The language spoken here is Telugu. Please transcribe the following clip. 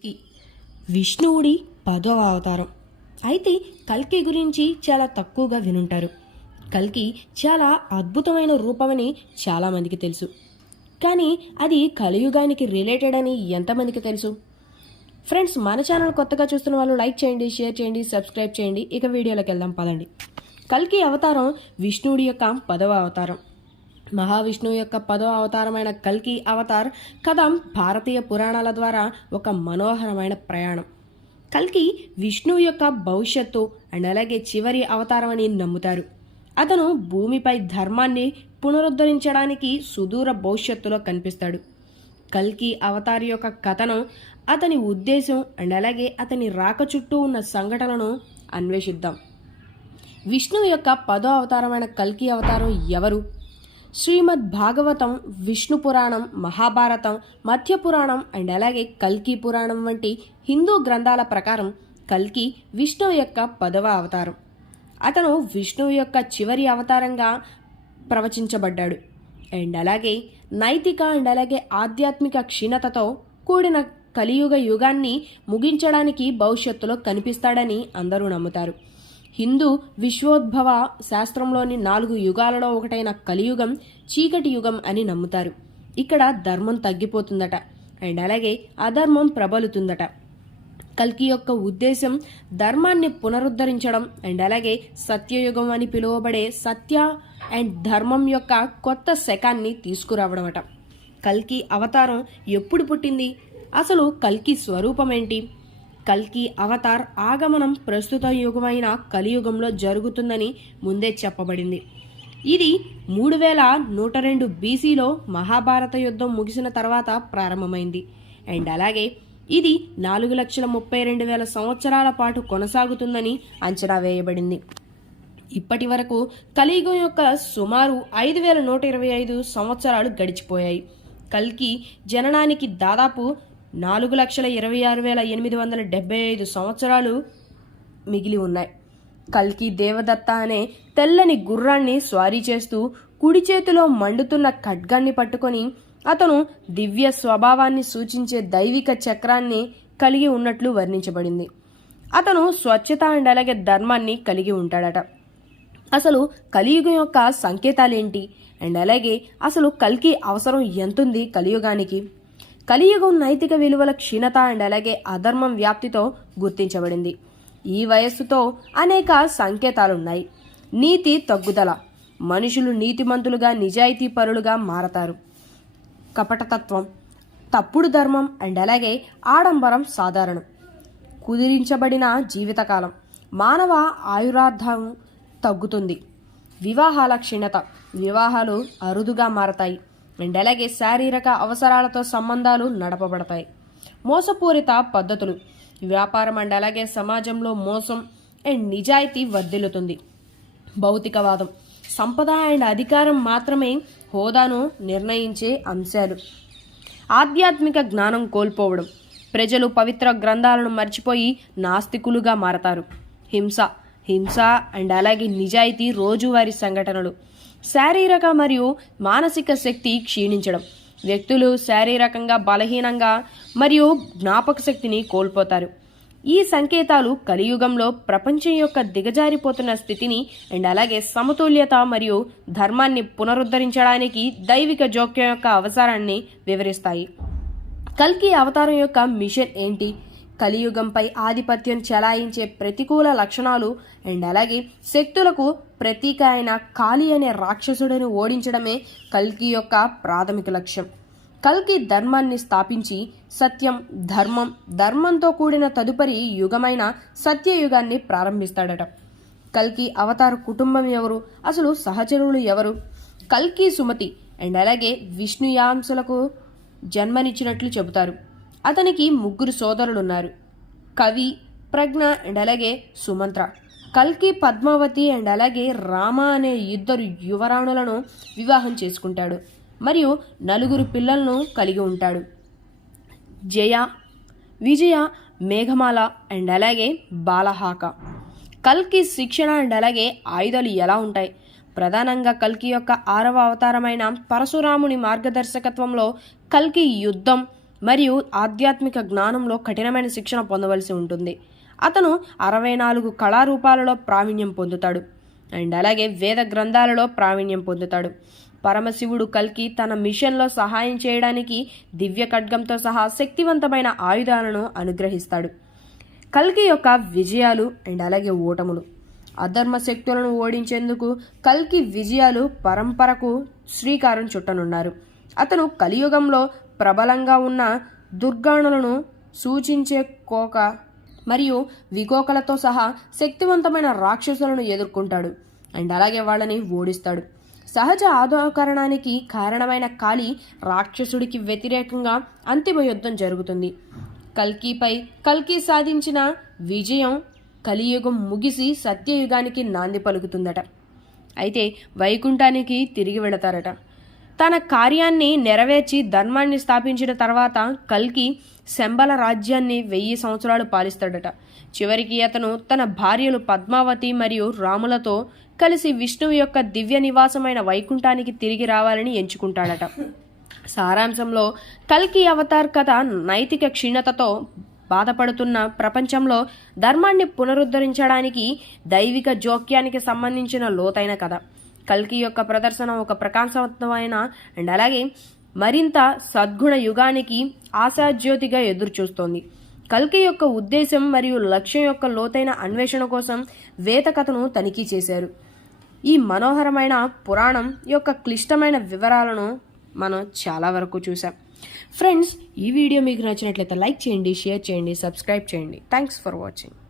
కల్కి విష్ణువుడి పదవ అవతారం. అయితే కల్కి గురించి చాలా తక్కువగా వినుంటారు. కల్కి చాలా అద్భుతమైన రూపమని చాలామందికి తెలుసు. కానీ అది కలియుగానికి రిలేటెడ్ అని ఎంతమందికి తెలుసు? ఫ్రెండ్స్ మన ఛానల్ కొత్తగా చూస్తున్న వాళ్ళు లైక్ చేయండి షేర్ చేయండి సబ్స్క్రైబ్ చేయండి. ఇక వీడియోలోకి వెళ్దాం పదండి. కల్కి అవతారం విష్ణువుడి యొక్క పదవ అవతారం. మహావిష్ణువు యొక్క పదో అవతారమైన కల్కి అవతార్ కథ భారతీయ పురాణాల ద్వారా ఒక మనోహరమైన ప్రయాణం. కల్కి విష్ణువు యొక్క భవిష్యత్తు అండ్ అలాగే చివరి అవతారం అని నమ్ముతారు. అతను భూమిపై ధర్మాన్ని పునరుద్ధరించడానికి సుదూర భవిష్యత్తులో కనిపిస్తాడు. కల్కి అవతార్ యొక్క కథను అతని ఉద్దేశం అండ్ అలాగే అతని రాక చుట్టూ ఉన్న సంఘటనను అన్వేషిద్దాం. విష్ణువు యొక్క పదో అవతారమైన కల్కి అవతారం ఎవరు? శ్రీమద్ భాగవతం విష్ణు పురాణం మహాభారతం మధ్య పురాణం అండ్ అలాగే కల్కి పురాణం వంటి హిందూ గ్రంథాల ప్రకారం కల్కి విష్ణువు యొక్క పదవ అవతారం. అతను విష్ణువు యొక్క చివరి అవతారంగా ప్రవచించబడ్డాడు. అండ్ అలాగే నైతిక అండ్ అలాగే ఆధ్యాత్మిక క్షీణతతో కూడిన కలియుగ యుగాన్ని ముగించడానికి భవిష్యత్తులో కనిపిస్తాడని అందరూ నమ్ముతారు. హిందూ విశ్వోద్భవ శాస్త్రంలోని నాలుగు యుగాలలో ఒకటైన కలియుగం చీకటి యుగం అని నమ్ముతారు. ఇక్కడ ధర్మం తగ్గిపోతుందట. అండ్ అలాగే అధర్మం ప్రబలుతుందట. కల్కి యొక్క ఉద్దేశం ధర్మాన్ని పునరుద్ధరించడం అండ్ అలాగే సత్యయుగం అని పిలువబడే సత్య అండ్ ధర్మం యొక్క కొత్త శకాన్ని తీసుకురావడం అట కల్కి అవతారం ఎప్పుడు పుట్టింది? అసలు కల్కి స్వరూపం ఏంటి? కల్కి అవతార్ ఆగమనం ప్రస్తుత యుగమైన కలియుగంలో జరుగుతుందని ముందే చెప్పబడింది. ఇది మూడు వేల నూట రెండు బీసీలో మహాభారత యుద్ధం ముగిసిన తర్వాత ప్రారంభమైంది. అండ్ అలాగే ఇది నాలుగు లక్షల ముప్పై రెండు వేల సంవత్సరాల పాటు కొనసాగుతుందని అంచనా వేయబడింది. ఇప్పటి వరకు కలియుగం యొక్క సుమారు ఐదు వేల నూట ఇరవై ఐదు సంవత్సరాలు గడిచిపోయాయి. కల్కి జననానికి దాదాపు నాలుగు లక్షల ఇరవై ఆరు వేల ఎనిమిది వందల డెబ్బై ఐదు సంవత్సరాలు మిగిలి ఉన్నాయి. కల్కి దేవదత్త అనే తెల్లని గుర్రాన్ని స్వారీ చేస్తూ కుడి చేతిలో మండుతున్న ఖడ్గాన్ని పట్టుకొని అతను దివ్య స్వభావాన్ని సూచించే దైవిక చక్రాన్ని కలిగి ఉన్నట్లు వర్ణించబడింది. అతను స్వచ్ఛత అండ్ అలాగే ధర్మాన్ని కలిగి ఉంటాడట. అసలు కలియుగం యొక్క సంకేతాలేంటి? అండ్ అలాగే అసలు కల్కి అవసరం ఎంతుంది కలియుగానికి? కలియుగం నైతిక విలువల క్షీణత అండ్ అలాగే అధర్మం వ్యాప్తితో గుర్తించబడింది. ఈ వయస్సుతో అనేక సంకేతాలున్నాయి. నీతి తగ్గుదల. మనుషులు నీతిమంతులుగా నిజాయితీ పరులుగా మారతారు. కపటతత్వం. తప్పుడు ధర్మం అండ్ అలాగే ఆడంబరం సాధారణం. కుదిరించబడిన జీవితకాలం. మానవ ఆయురార్థం తగ్గుతుంది. వివాహాల క్షీణత. వివాహాలు అరుదుగా మారతాయి. అండ్ అలాగే శారీరక అవసరాలతో సంబంధాలు నడపబడతాయి. మోసపూరిత పద్ధతులు. వ్యాపారం అండ్ అలాగే సమాజంలో మోసం అండ్ నిజాయితీ వర్ధిల్లుతుంది. భౌతికవాదం. సంపద అండ్ అధికారం మాత్రమే హోదాను నిర్ణయించే అంశాలు. ఆధ్యాత్మిక జ్ఞానం కోల్పోవడం. ప్రజలు పవిత్ర గ్రంథాలను మర్చిపోయి నాస్తికులుగా మారతారు. హింస. హింస అండ్ అలాగే నిజాయితీ రోజువారీ సంఘటనలు. శారీరక మరియు మానసిక శక్తి క్షీణించడం. వ్యక్తులు శారీరకంగా బలహీనంగా మరియు జ్ఞాపక శక్తిని కోల్పోతారు. ఈ సంకేతాలు కలియుగంలో ప్రపంచం యొక్క దిగజారిపోతున్న స్థితిని అండ్ అలాగే సమతుల్యత మరియు ధర్మాన్ని పునరుద్ధరించడానికి దైవిక జోక్యం యొక్క అవసరాన్ని వివరిస్తాయి. కల్కి అవతారం యొక్క మిషన్ ఏంటి? కలియుగంపై ఆధిపత్యం చెలాయించే ప్రతికూల లక్షణాలు అండ్ అలాగే శక్తులకు ప్రతీక అయిన కాళి అనే రాక్షసుడిని ఓడించడమే కల్కి యొక్క ప్రాథమిక లక్ష్యం. కల్కి ధర్మాన్ని స్థాపించి సత్యం ధర్మం ధర్మంతో కూడిన తదుపరి యుగమైన సత్యయుగాన్ని ప్రారంభిస్తాడట. కల్కి అవతార కుటుంబం ఎవరు? అసలు సహచరులు ఎవరు? కల్కి సుమతి అండ్ అలాగే విష్ణుయాంశులకు జన్మనిచ్చినట్లు చెబుతారు. అతనికి ముగ్గురు సోదరులున్నారు. కవి ప్రజ్ఞ అండ్ అలాగే సుమంత్ర. కల్కి పద్మావతి అండ్ అలాగే రామ అనే ఇద్దరు యువరాణులను వివాహం చేసుకుంటాడు. మరియు నలుగురు పిల్లలను కలిగి ఉంటాడు. జయ విజయ మేఘమాల అండ్ అలాగే బాలహాక. కల్కి శిక్షణ అండ్ అలాగే ఆయుధాలు ఎలా ఉంటాయి? ప్రధానంగా కల్కి యొక్క ఆరవ అవతారమైన పరశురాముని మార్గదర్శకత్వంలో కల్కి యుద్ధం మరియు ఆధ్యాత్మిక జ్ఞానంలో కఠినమైన శిక్షణ పొందవలసి ఉంటుంది. అతను అరవై నాలుగు కళారూపాలలో ప్రావీణ్యం పొందుతాడు. అండ్ అలాగే వేద గ్రంథాలలో ప్రావీణ్యం పొందుతాడు. పరమశివుడు కల్కి తన మిషన్లో సహాయం చేయడానికి దివ్య ఖడ్గంతో సహా శక్తివంతమైన ఆయుధాలను అనుగ్రహిస్తాడు. కల్కి యొక్క విజయాలు అండ్ అలాగే ఓటములు. అధర్మ శక్తులను ఓడించేందుకు కల్కి విజయాలు పరంపరకు శ్రీకారం చుట్టనున్నారు. అతను కలియుగంలో ప్రబలంగా ఉన్న దుర్గాణులను సూచించే కోక మరియు వికోకలతో సహా శక్తివంతమైన రాక్షసులను ఎదుర్కొంటాడు. అండ్ అలాగే వాళ్ళని ఓడిస్తాడు. సహజ ఆధోకరణానికి కారణమైన కాళి రాక్షసుడికి వ్యతిరేకంగా అంతిమ యుద్ధం జరుగుతుంది. కల్కిపై కల్కి సాధించిన విజయం కలియుగం ముగిసి సత్యయుగానికి నాంది పలుకుతుందట. అయితే వైకుంఠానికి తిరిగి వెళతారట. తన కార్యాన్ని నెరవేర్చి ధర్మాన్ని స్థాపించిన తర్వాత కల్కి శంబల రాజ్యాన్ని వెయ్యి సంవత్సరాలు పాలిస్తాడట. చివరికి అతను తన భార్యలు పద్మావతి మరియు రాములతో కలిసి విష్ణువు యొక్క దివ్య నివాసమైన వైకుంఠానికి తిరిగి రావాలని ఎంచుకుంటాడట. సారాంశంలో కల్కి అవతార్ కథ నైతిక క్షీణతతో బాధపడుతున్న ప్రపంచంలో ధర్మాన్ని పునరుద్ధరించడానికి దైవిక జోక్యానికి సంబంధించిన లోతైన కథ. కల్కి యొక్క ప్రదర్శన ఒక ప్రకాశవంతమైన అండ్ అలాగే మరింత సద్గుణ యుగానికి ఆశాజ్యోతిగా ఎదురుచూస్తోంది. కల్కి యొక్క ఉద్దేశం మరియు లక్ష్యం యొక్క లోతైన అన్వేషణ కోసం వేత కథను తనిఖీ చేశారు. ఈ మనోహరమైన పురాణం యొక్క క్లిష్టమైన వివరాలను మనం చాలా వరకు చూసాం ఫ్రెండ్స్ ఈ వీడియో మీకు నచ్చినట్లయితే లైక్ చేయండి షేర్ చేయండి సబ్స్క్రైబ్ చేయండి. Thanks for watching